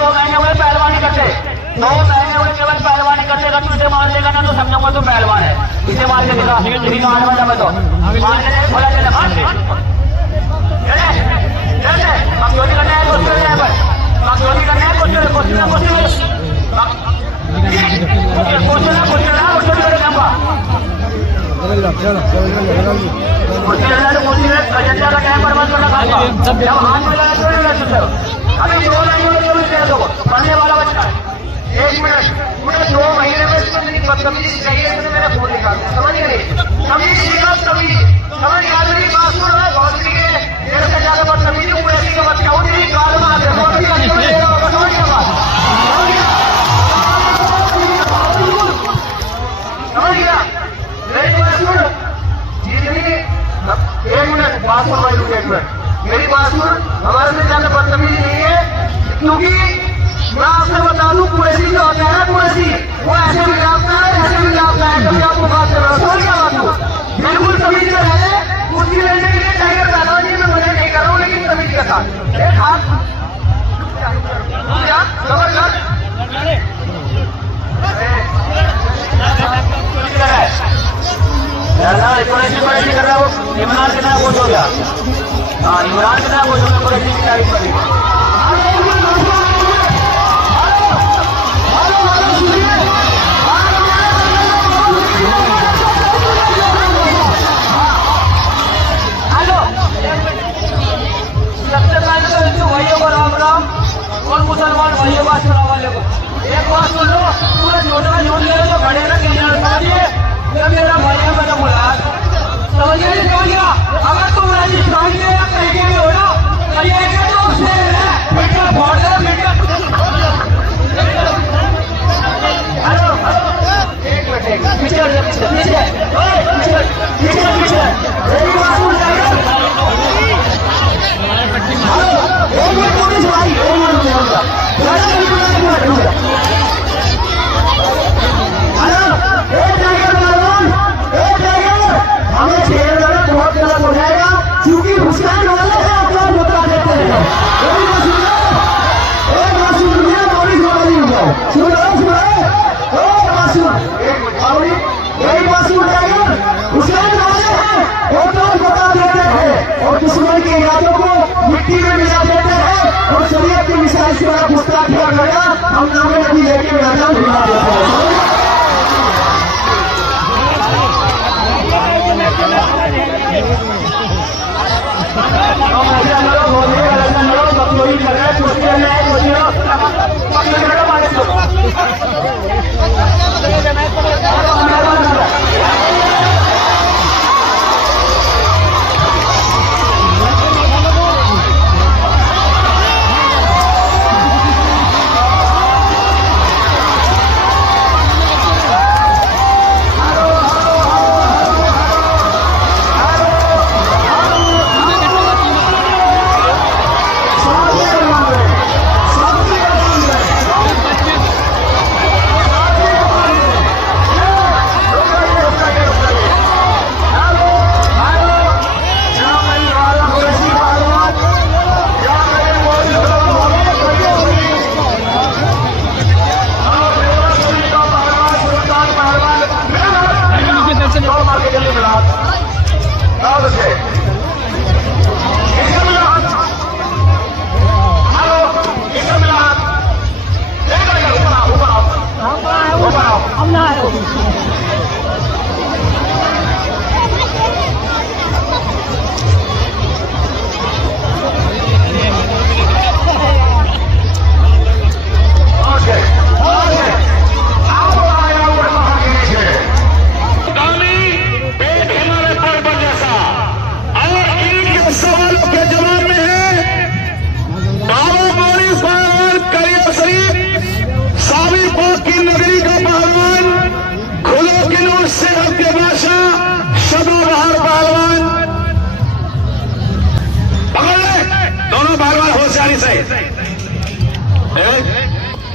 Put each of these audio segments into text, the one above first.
दो महीने हुए पहलवानी करते, 2 महीने हुए केवल पहलवानी करते। अगर तू इसे मार देगा ना तो समझूंगा तू पहलवान है। इसे मार के दिखा, इसी तो आने वाला मैं तो मार के दे, बोला चले मार चोरी करना है कुछ चोरी पर चोरी करना है कुछ चोरी ना कुछ चोरी करे लंबा एजेंडा का टाइम बर्बाद करना खाएगा। जब हाथ में लगा तो अभी 2 महीने में दे दो पढ़ने वाला बच्चा 1 मिनट पूरे 2 महीने में इसमें मेरी बदतमीजी चाहिए तो मेरा फोन निकालते समझ गए कभी सीखा कभी समझ आ मेरी बात सुन रहा है बहुत सी मेरे से ज्यादा बदतमीजी हूँ ऐसी का बच्चा हूँ तेरी कार में आते समझ गया समझ गया एक मिनट बात सुन भाई 1 मिनट मेरी बात सुन हमारे से ज्यादा बदतमीजी नहीं है क्योंकि मैं आपसे बता दूं कुरैशी जो होता है ना कुरैशी वो ऐसे भी लाभता है ऐसे भी लाभता है कभी आपको बात कर रहा हूँ समझ क्या बात हूँ बिल्कुल तमीज में रहे कुर्सी लेने के लिए टाइगर दादाजी मैं मजा नहीं कर रहा हूँ लेकिन तमीज के साथ एक हाथ जबरदस्त कुरैशी कर रहा हूँ इमरान के नाम वो हो गया हाँ इमरान के नाम वो कुरैशी की तारीफ करी और मुसलमान भाइयों बात सुना वाले को एक बात सुन लो पूरा छोटा झूठ ले जो खड़े ना ये मेरा भाई है मैंने बोला समझिए समझ गया अगर तुम राजस्थान में या कहीं भी हो ना तो ये तो शेर है बेटा फोड़ दे बेटा हेलो एक मिनट पीछे मेरी बात सुन हमें शेर लगा बहुत गलत हो जाएगा क्योंकि हुसैन वाले हैं अपना मुद्दा देते हैं एक बात सुन लिया मौली सुनाई हुआ एक बात सुन जाएगा हुसैन वाले हैं अपना मुद्दा देते हैं और दुश्मन की इरादों को मिट्टी में मिला देते हैं और शरीयत की मिसाल से बड़ा गुस्ताखिया करना हम नाम नबी लेके मैदान भिड़ा देते हैं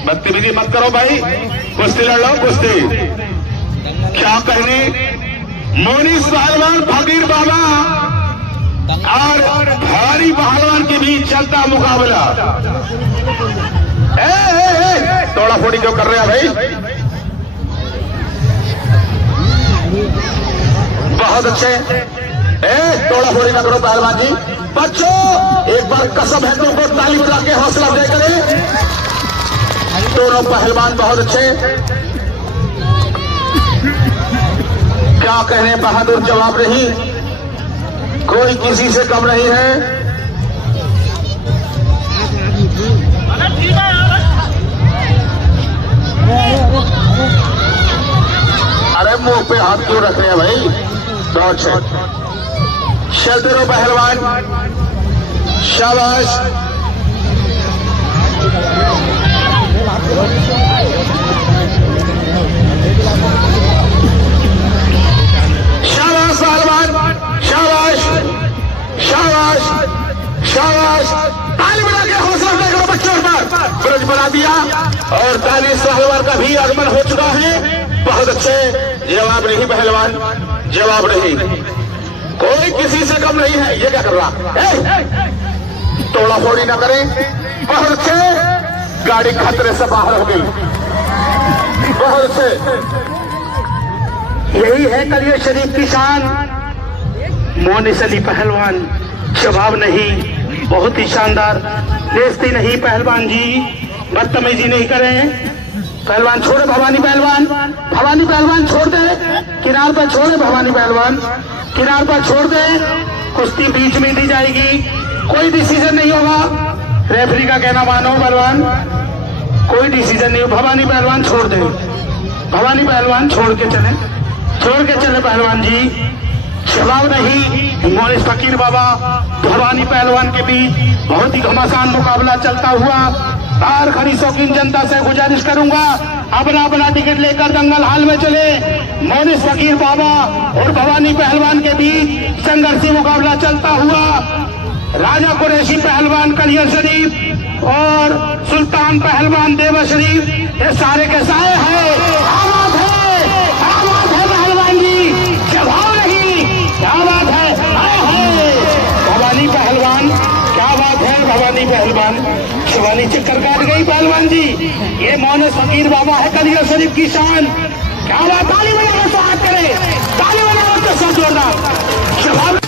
बदतमीजी मत करो भाई कुश्ती लड़ लो कुश्ती क्या कहने मोनिस पहलवान फकीर बाबा और भारी पहलवान के बीच चलता मुकाबला तोड़ा फोड़ी क्यों कर रहे हैं भाई? बहुत अच्छे। तोड़ा फोड़ी ना करो पहलवान जी। बच्चों एक बार कसम है तुमको, ताली बजा के हौसला दे करें। दोनों पहलवान बहुत अच्छे। क्या कहने, बहादुर जवाब नहीं, कोई किसी से कम नहीं है। अरे मुंह पे हाथ क्यों रख रहे हैं भाई? बहुत से चलते रहो पहलवान, शाबाश। शाबाश पहलवान, शाबाश शाबाश शाबाश। ताली बजा के हौसला देकर बच्चों पर ब्रज बना दिया और 40 पहलवान का भी आगमन हो चुका है। बहुत अच्छे। जवाब नहीं पहलवान, जवाब नहीं, कोई किसी से कम नहीं है। ये क्या कर रहा? तोड़ा फोड़ी ना करें। बहुत अच्छे। गाड़ी खतरे से बाहर हो गई। बहुत अच्छे। यही है कलियर शरीफ की शान। मोनिस अली पहलवान, जवाब नहीं, बहुत ही शानदार। बेइज्जती नहीं पहलवान जी, बदतमीजी नहीं करें। पहलवान छोड़े, भवानी पहलवान, भवानी पहलवान छोड़ दे, किनार पर छोड़े, भवानी पहलवान किनार पर छोड़ दे। कुश्ती बीच में दी जाएगी, कोई डिसीजन नहीं होगा। रेफरी का कहना मानो पहलवान, कोई डिसीजन नहीं हो। भवानी पहलवान छोड़ दे, भवानी पहलवान छोड़ के चले पहलवान जी। जवाब नहीं। मोनिस फकीर बाबा भवानी पहलवान के बीच बहुत ही घमासान मुकाबला चलता हुआ। बाहर खड़ी शौकीन जनता से गुजारिश करूंगा, अपना अपना टिकट लेकर दंगल हाल में चले। मोनिस फकीर बाबा और भवानी पहलवान के बीच संघर्षी मुकाबला चलता हुआ। राजा कुरैशी पहलवान कलियर शरीफ और सुल्तान पहलवान देवा शरीफ, ये सारे के सारे है। आवाज है पहलवान जी, जवाब नहीं। क्या बात है? भवानी पहलवान, क्या बात है भवानी पहलवान। शिवानी चक्कर काट गई पहलवान जी। ये मोनिस फकीर बाबा है कलियर शरीफ की शान। क्या बात, ताली बजाकर स्वागत करें, ताली बजाकर तो सब जोरदार। जवाब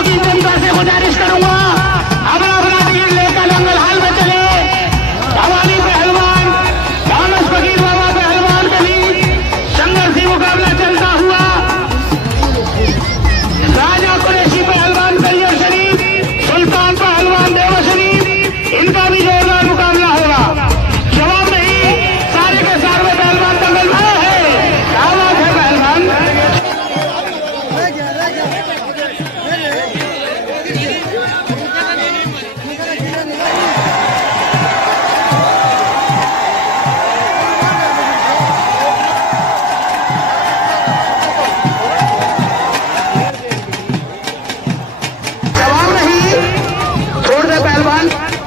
की जनता से गुजारिश करूंगा, अपना अपना टिकट लेकर दंगल हाल में चले। भवानी पहलवान मोनिस फकीर बाबा पहलवान के बीच संघर्षी मुकाबला चलता हुआ। राजा कुरैशी पहलवान कलियर शरीफ, सुल्तान पहलवान देवा शरीफ, इनका भी जोरदार मुकाबला होगा। जवाब नहीं, सारे के सारे पहलवान दंगल में है। क्या बात है पहलवान।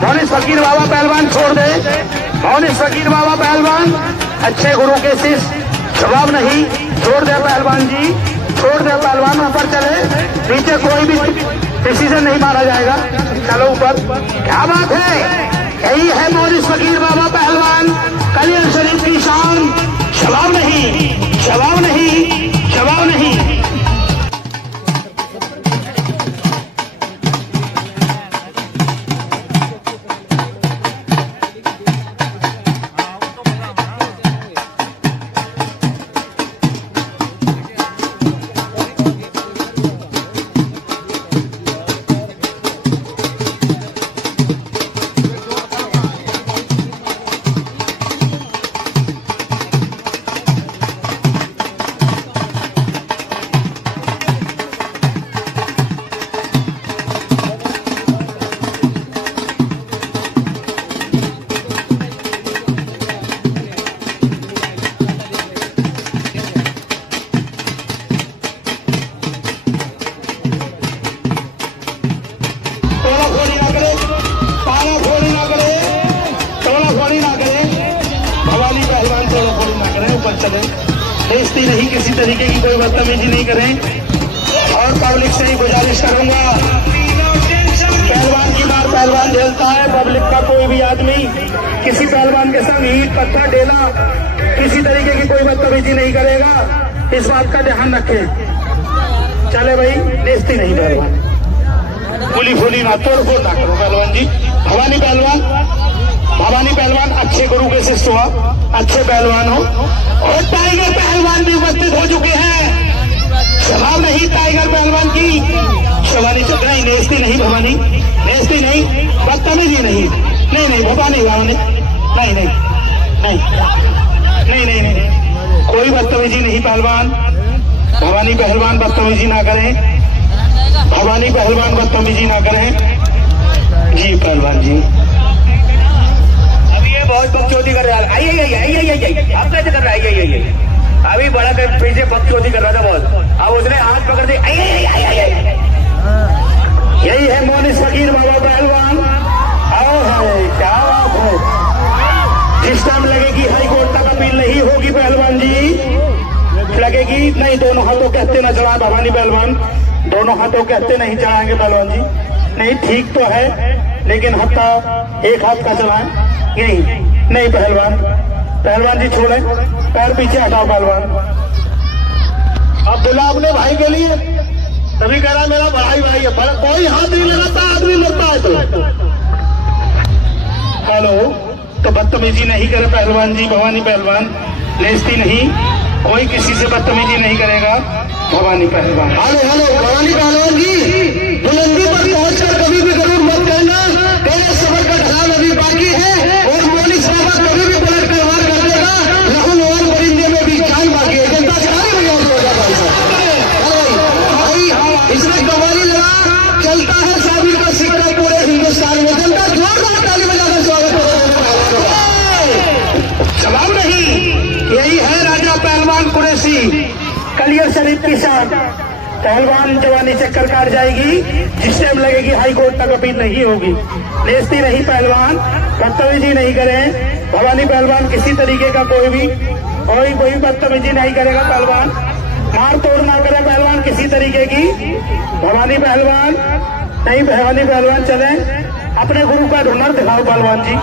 मोनिस फकीर बाबा पहलवान छोड़ दे, मोनिस फकीर बाबा पहलवान अच्छे गुरु के शिष्य। जवाब नहीं, छोड़ दे पहलवान जी, छोड़ दे पहलवान। ऊपर चले, नीचे कोई भी डिसीजन नहीं मारा जाएगा। चलो ऊपर। क्या बात है, यही है मोनिस फकीर बाबा पहलवान। बेइज्जती नहीं, किसी तरीके की कोई बदतमीजी नहीं करें। और पब्लिक से ही गुजारिश करूंगा, पहलवान की मार पहलवान झेलता है। पब्लिक का कोई भी आदमी किसी पहलवान के संग ईंट पत्थर डेला किसी तरीके की कोई बदतमीजी नहीं करेगा, इस बात का ध्यान रखें। चले भाई, बेइज्जती नहीं पहलवान, फूली फूली ना तोड़ फोड़ ना करो पहलवान जी। भवानी पहलवान अच्छे गुरु के शिष्य हुआ, अच्छे पहलवान हो। और टाइगर पहलवान भी उपस्थित हो चुके हैं। स्वभाव नहीं टाइगर पहलवान की, शवानी चल रही, नेस्ती नहीं भवानी, नेस्ती नहीं, बदतमीजी नहीं, नहीं भवानी नहीं, कोई बदतमीजी नहीं पहलवान। भवानी पहलवान बदतमीजी ना करें, भवानी पहलवान बदतमीजी ना करें जी पहलवान जी। अभी ये बहुत बकचोदी कर रहा है, आई अब कैसे कर रहा है, आइए अभी बड़ा कर पीछे बकचोदी कर रहा था बहुत, अब उसने हाथ पकड़ दी, यही है मोनिस फकीर बाबा पहलवान। आओ है, क्या बात है। जिस टाइम लगेगी हाई कोर्ट तक अपील नहीं होगी पहलवान जी, लगेगी नहीं, दोनों हाथों कहते न चढ़ा भवानी पहलवान, दोनों हाथों कहते नहीं चढ़ाएंगे पहलवान जी। नहीं ठीक तो है, लेकिन हत्ता एक हाथ का चलाएं, यही नहीं पहलवान जी छोड़े, पैर पीछे हटाओ पहलवान। अब बोला अपने भाई के लिए, तभी कह रहा मेरा भाई है, पर कोई हाथ नहीं लगाता, आदमी मरता है तो। हेलो, तो बदतमीजी नहीं करे पहलवान जी। भवानी पहलवान बेइज्जती नहीं, कोई किसी से बदतमीजी नहीं करेगा भवानी पहलवान। हेलो भवानी पहलवान जी, बुलंदी पर पहुंचकर कभी भी जरूर मत कहना तेरे सबर का ढलान अभी बाकी है, और मोनिस बाबा कभी भी पलट कर वार कर देगा, लहू और परिंदे में भी जान बाकी है। जनता चढ़ाई भाई, इसमें कवाली लगा चलता है साबिर का सिक्का पूरे हिंदुस्तान में। जनता जोरदार ताली बजाकर स्वागत करेगा। जवाब नहीं, यही है राजा पहलवान कुरैशी, कलियर शरीफ की शान। पहलवान जवानी चक्कर काट जाएगी, जिस टाइम लगेगी हाई कोर्ट तक अपील नहीं होगी। बेइज्जती नहीं पहलवान, बदतमीजी नहीं करें। भवानी पहलवान किसी तरीके का कोई बदतमीजी नहीं करेगा पहलवान, मार तोड़ ना करे पहलवान किसी तरीके की। भवानी पहलवान नहीं, भवानी पहलवान चले, अपने गुरु का हुनर दिखाओ पहलवान जी,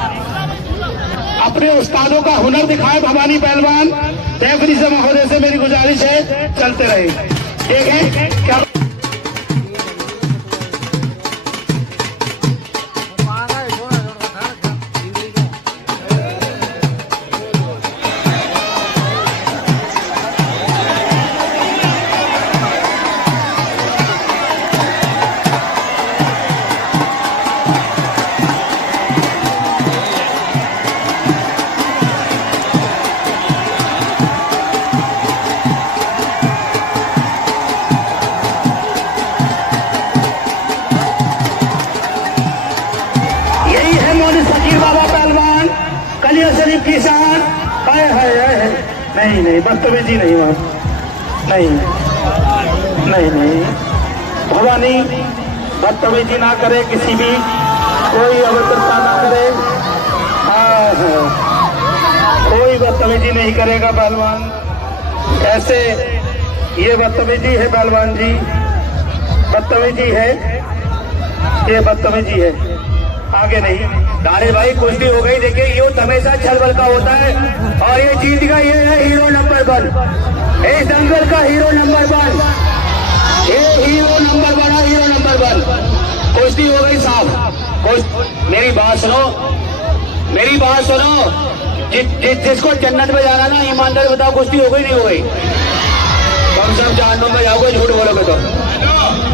अपने उस्तादों का हुनर दिखाए भवानी पहलवान। रेफरी से महोदय से मेरी गुजारिश है, चलते रहे। देखें क्या कलियर शरीफ की शान। है नहीं, बदतमीजी नहीं, नहीं भवानी बदतमीजी ना करे, किसी भी कोई अभद्रता ना करे, कोई बदतमीजी नहीं करेगा पहलवान। ऐसे ये बदतमीजी है पहलवान जी, बदतमीजी है, ये बदतमीजी है, आगे नहीं। दानिश भाई कुश्ती हो गई, देखिए युद्ध हमेशा छलबल का होता है, और ये जीत का ये है हीरो नंबर 1, इस दंगल का हीरो नंबर 1, ये हीरो नंबर 1। कुश्ती हो गई साहब। मेरी बात सुनो, जिसको जन्नत में जाना ना, ईमानदारी बताओ कुश्ती हो गई नहीं हो गई? कम से कम जहन्नुम में जाओगे झूठ बोलोगे तो।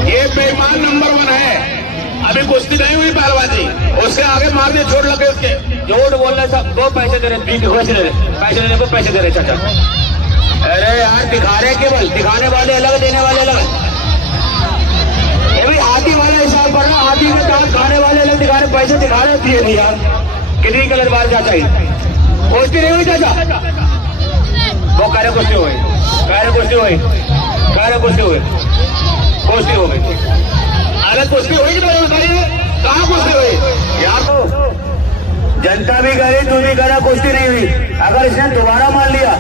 ये बेईमान नंबर 1 है, अभी कुश्ती नहीं हुई पहलवान जी, उससे आगे मारने छोड़ लगे उसके। झूठ बोलने सब वो पैसे दे रहे, पैसे दे रहे चाचा। अरे यार दिखा रहे, केवल दिखाने वाले अलग, देने वाले अलग। ये भी हाथी वाला हिसाब पड़ रहा, हाथी के दांत खाने वाले अलग, दिखा रहे, पैसे दिखा रहे होती है नहीं यार। कितनी कलर बाल चाचा ही कुश्ती नहीं हुई चाचा, वो कह रहे कुश्ती हो गई, कुश्ती हो गई। अलग कुश्ती हुई तो बताइए, कहाँ कुश्ती हुई यार? तो जनता भी करे, तू भी करा, कुश्ती नहीं हुई। अगर इसने दोबारा मान लिया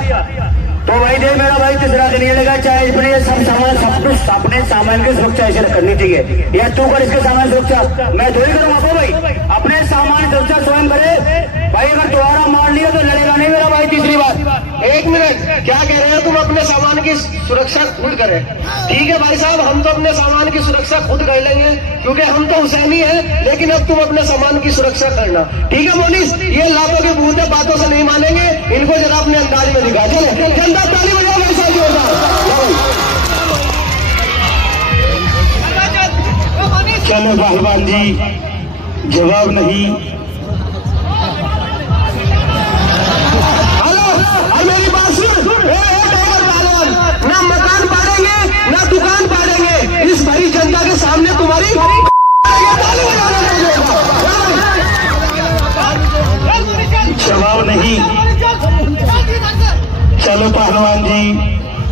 तो भाई देख मेरा भाई तीसरा के नहीं लगा, चाहे इसमें ये सब सामान सब कुछ अपने सामान की सुरक्षा ऐसे करनी चाहिए। या तू कर इसके सामान सुरक्षा, मैं थोड़ी करूँगा। तो भाई अपने सामान सुरक्षा स्वयं करे भाई। अगर दोबारा मार लिया तो लड़ेगा नहीं मेरा भाई। तीसरी बात, एक मिनट, क्या कह रहे हो तुम? अपने सामान की सुरक्षा खुद करें। ठीक है भाई साहब, हम तो अपने सामान की सुरक्षा खुद कर लेंगे क्योंकि हम तो हुसैनी हैं, लेकिन अब तुम अपने सामान की सुरक्षा करना। ठीक है मोनिस, ये लातों के भूत है, बातों से नहीं मानेंगे, इनको जरा अपने अंदाज में दिखा। चलो जनता ताली बजाओ भाई साहब, चलो पहलवान जी, जवाब नहीं। मेरी बात सुन, ना मकान पाड़ेंगे ना दुकान पाड़ेंगे, इस भरी जनता के सामने तुम्हारी जवाब नहीं। चलो पहलवान जी,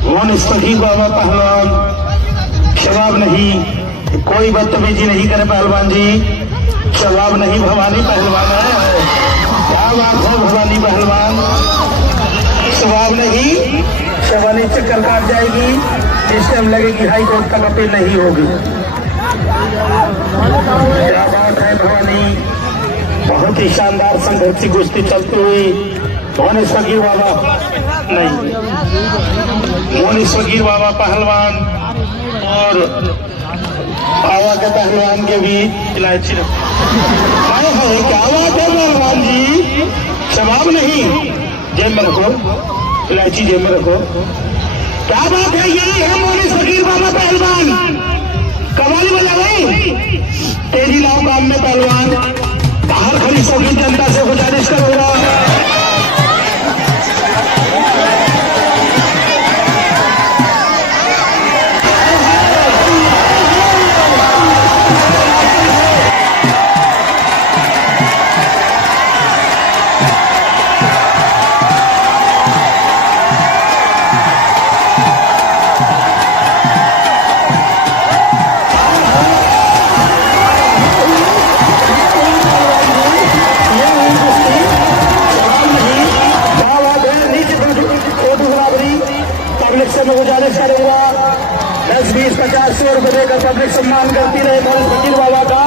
वो सही बाबा पहलवान, जवाब नहीं। कोई बदतमीजी नहीं करे पहलवान जी, जवाब नहीं। भवानी पहलवान है, क्या बात है भवानी पहलवान, जवाब नहीं। शवानी चक्कर काट जाएगी, जिस टाइम लगेगी हाई कोर्ट तक अपील नहीं होगी। क्या बात है भवानी, बहुत ही शानदार संघर्ष की कुश्ती चलती हुई। मोनिस फकीर बाबा नहीं, मोनिस फकीर बाबा पहलवान और आवा के पहलवान के बीच इलायची हाय हाय, क्या बात है पहलवान जी, जवाब नहीं। जेब में रखो इलायची, जेब में रखो। क्या बात है, यही है मोनिस फकीर बाबा पहलवान, कमाल बजा गई। तेजी लाओ काम में पहलवान, बाहर खड़ी शौकीन जनता से गुजारिश करूंगा। मैं गुजारिश करूंगा 10, 20, 50, 100 रुपए देकर पब्लिक सम्मान करती रहे मोनिस फकीर बाबा का।